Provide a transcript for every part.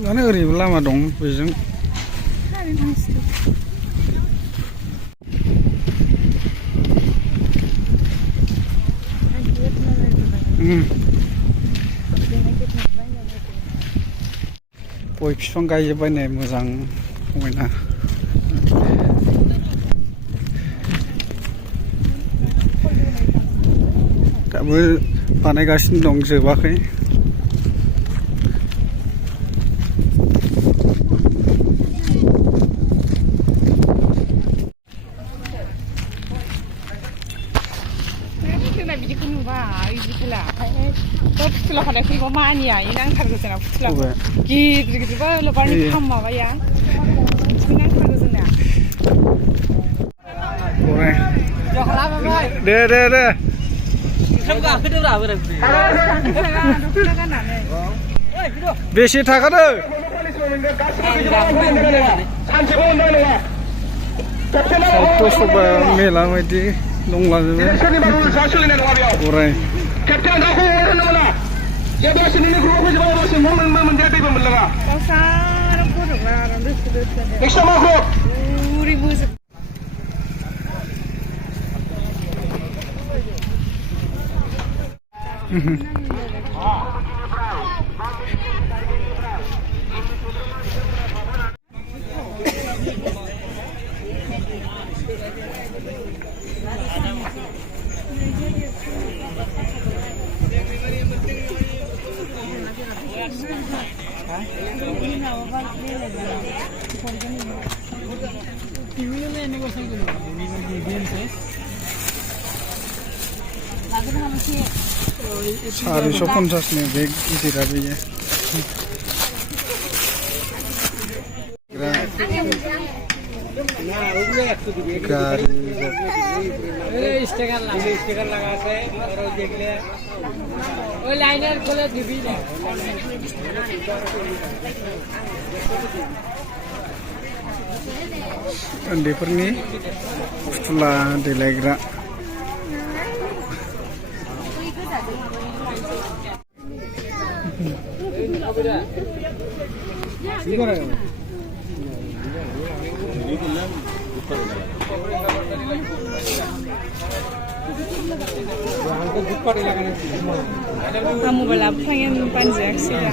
माने ओरैबो लामा दं बेजों गय बिफां गायजोबबायनाय मोजां समायना दाबो बानायगासिनो दं जोबाखै बिदिखौ नुबा बिदिखौला फुथुला खानायखौ मानिया नांथारगौ जोंना फुथुलाखौ गिदिर गिदिरबो लबारनि खाम माबाया नांथारगौ जोंना दे दे दे बेसे थाखादो साहित्य सभा मेला बायदि दंलाजोबो गराय सारिस' 50 बे गिदिरा बेयो उन्दैफोरनि फुथुला देलायग्रा mobile apa yang panjang sih ya?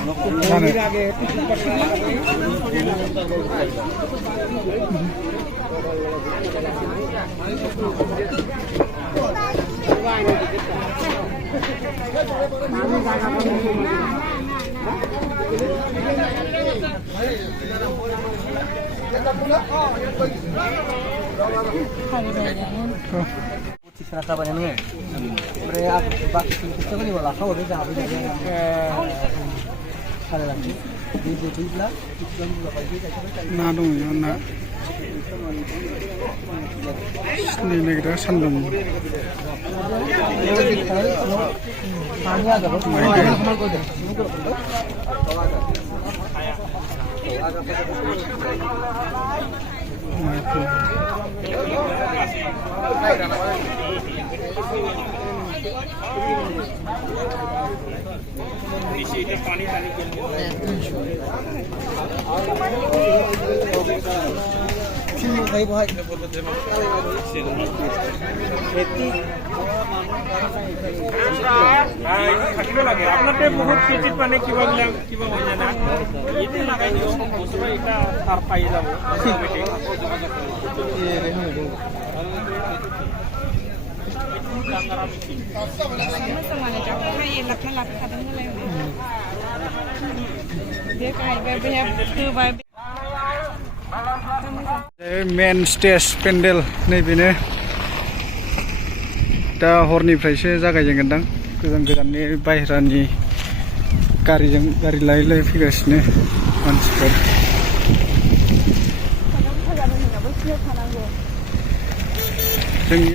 ना dong ya na sini negra sandung मेन स्टेज पेन्डेल नैबेनो दा हरनिफ्रायसो जागायजेनगोनदां गोजान गोजाननि बाहेरानि गारिजों गारि लायै लायै फैगासिनो मानसिफोर जोंनि